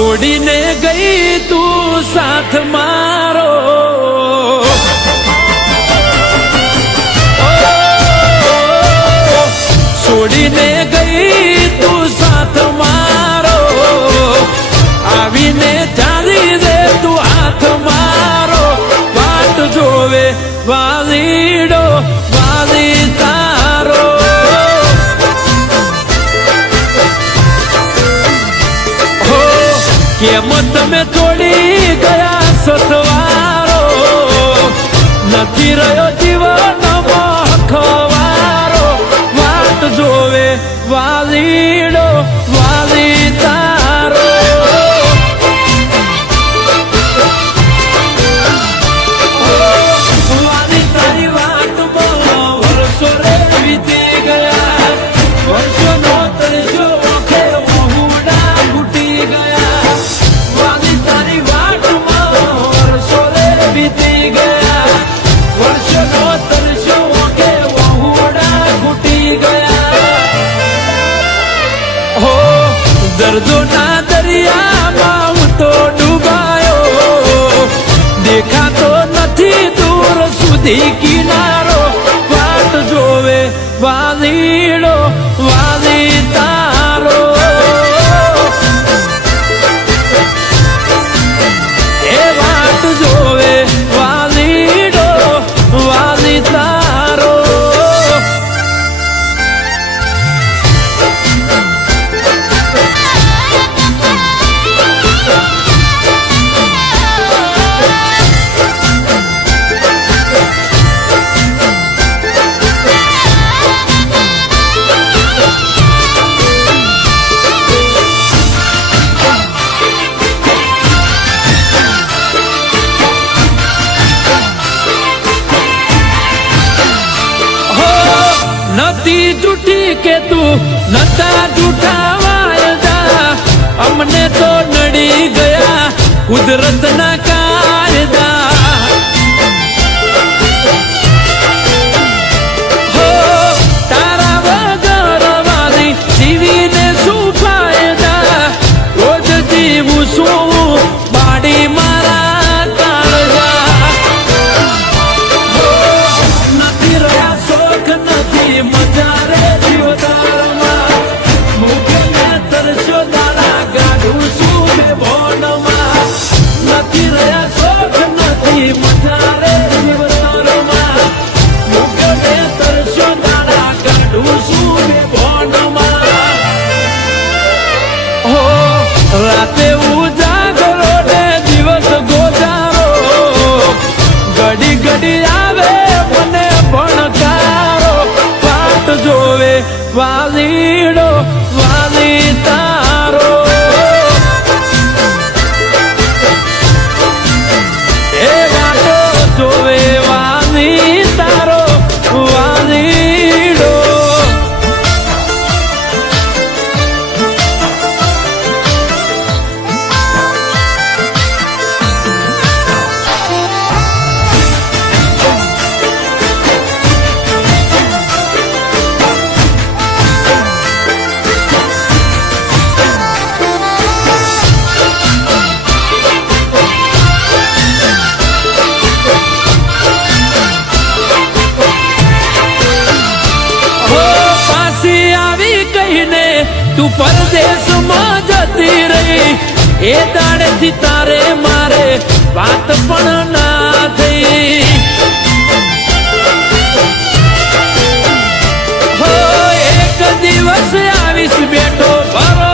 છોડીને ગઈ તું સાથ મારો, છોડીને ગઈ તું સાથ મારો, આવીને ચાલી દે તું હાથ મારો, વાટ જોવે વાલીડો વાલી તારો. કેમ તમે તોડી ગયા સથવારો, નથી રહ્યો જીવનમાં ખવારો, વાટ જોવે વાલીડો વાલી તારો. વાલી તારી વાટમાં વર્ષો રે વીતી ગયા, વર્ષોનો તરજો ઓખે વહુડા ઘૂટી ગયા. વાલી તારી વાટમાં વર્ષો રે વીતી ગયા, વર્ષોનો તરજો ઓખે વહુડા ઘૂટી ગયા. હો દર્દોના દરિયામાં હું તો ડૂબાયો, દેખાતો નથી દૂર સુધી કિનારો, વાટ જોવે વાલીડો વાલી તારો. એ વાટ જોવે વાલીડો વાલી તારો. નથી જૂઠી કે તું નતા જૂઠા વાયદા, અમને તો નડી ગયા કુદરતના કાયદા. હો તારા વગર વાલી જીવીને શું ફાયદા, રોજ જીવું શું બાડી મારા કાળજા. નથી રહ્યા શોખ નથી મજા રે જીવતારમાં, મુખને તરસ્યો તારા ગાઢું શું બે ભોનમાં. નથી રહ્યા શોખ નથી મજા રે જીવતારમાં, મુખને તરસ્યો તારા ગાઢું શું બે ભોનમાં. હો રાતે ઉજાગરો ને દિવસ ગોજારો, ઘડી ઘડી આવે મને ભણકારો, વાટ જોવે વાલીડો વાલી તારો. એ વાટો જોવે વાલી તારો વાલીડો. તું પરદેશમાં જતી રહી, એ દાડેથી તારે મારે વાત પણ ના થઈ. હો એક દિવસ આવીશ બેઠો ભરો